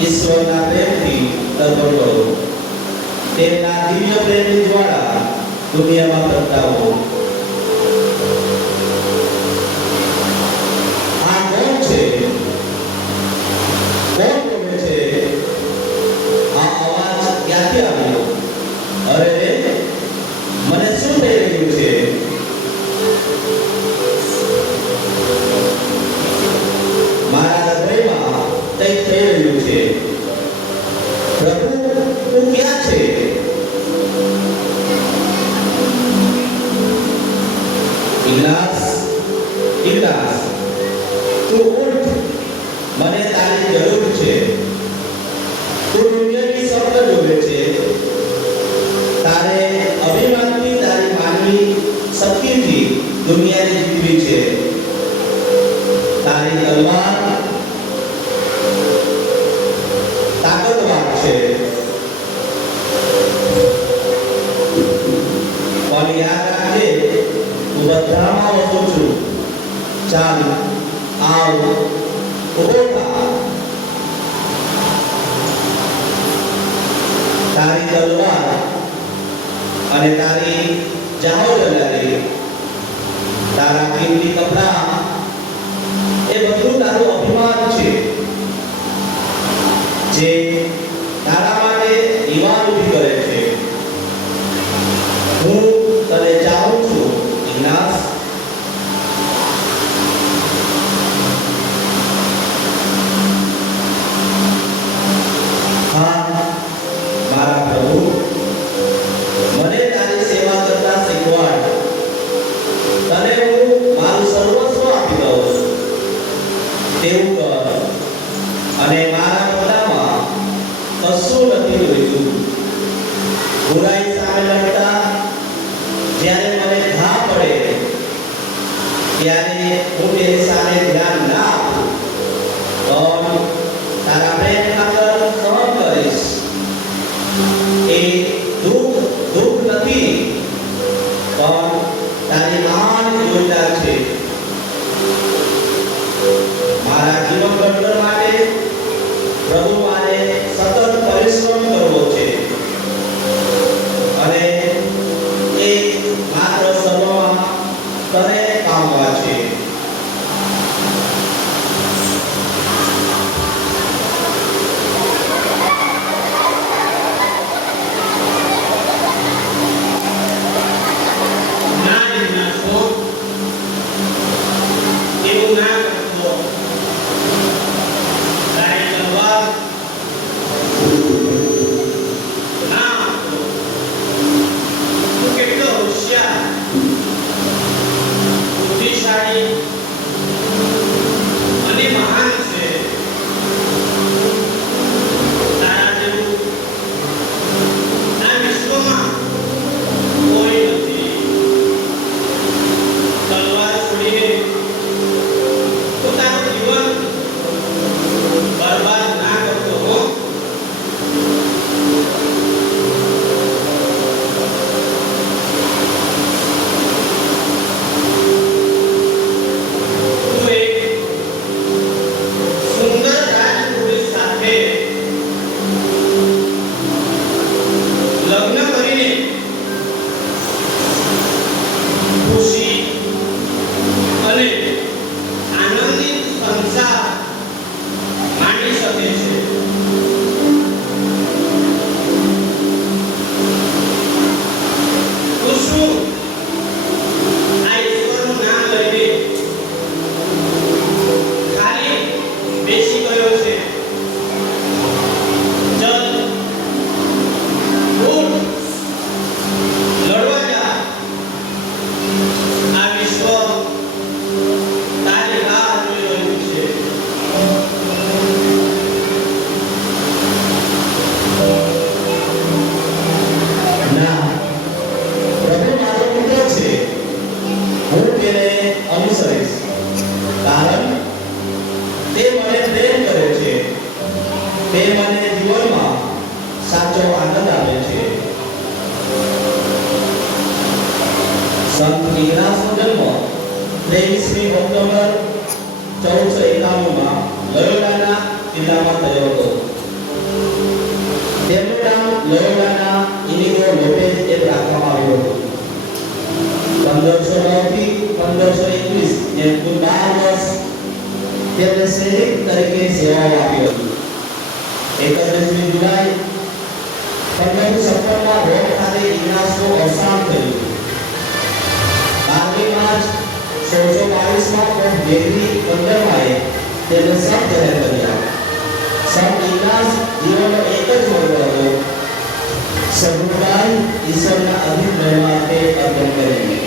ઈશ્વરના પ્રેમથી અર્પણ કરો. તેમના દિવ્ય પ્રેમની જ્વાળા દુનિયામાં પ્રગટાવો. આ કોણ છે? કોણ બોલે છે? આ અવાજ ક્યાંથી આવ્યો? અરે મને શું થઈ રહ્યું છે? મારા હૃદયમાં કંઈક થઈ રહ્યું છે. પ્રભુ, તું ક્યાં છે? ઇગ્નાસ, તું ઉઠ. મને તારી જરૂર છે. તું દુનિયાની શબ્દ જોવે છે. તારે અભિમાનથી તારી માનવી શક્તિથી દુનિયાને જીતવી છે. તારી તલવાર તાકાતવાર છે. પણ યાદ રાખજે, હું બધામાં વસું છું. ચાલ, આવ, ઉભો થા. તારી તલવાર અને તારી જાહો જલાલી, તારા કિંમતી કપડા, એ બધું તારું અભિમાન છે, જે તારા માટે દીવાલ ઊભી કરે છે. હું તને ચાહું છું, ઇગ્નાસ. હા મારા પ્રભુ, મને તારી સેવા કરતા શીખવાડ. તને હું મારું સર્વસ્વ આપી દઉં તેવું કર. અને મારા બદલામાં કશું નથી જોઈતું. બુરાઈ સામે લડતા જ્યારે મને ઘા પડે ત્યારે હું તેની સામે ધ્યાન ના આપું, પણ તારા પ્રેમ ખાતર સહન કરીશ. એ દુઃખ નથી, પણ તારી મહાન યોજના છે. મારા જીવન ઘડતર માટે પ્રભુ મારે સતત પરિશ્રમ કરવો છે, અને એ માત્ર સર્વમાં તને પામવા છે. સંત ઇગ્નાસનો જન્મ 23મી ઓક્ટોબર 1491માં લોયોલાના કિલ્લામાં થયો હતો. તેમનું નામ લોયોલાના ઇનિગો લોપેઝ એમ રાખવામાં આવ્યું હતું. 1509 થી 1521 એમ કુલ 12 વર્ષ તેમણે સૈનિક તરીકે સેવાઓ આપી હતી. 31મી જુલાઈ 1556માં રોમ ખાતે ઇગ્નાસનું અવસાન થયું. 12મી માર્ચ 1622માં પોપ ગ્રેગરી 15માએ તેમને સંત જાહેર કર્યા. સંત ઇગ્નાસ જીવનનો એક જ મોટો હતો, સગુણાઈ ઈશ્વરના અધિક મહિમા માટે અર્પણ કરીને.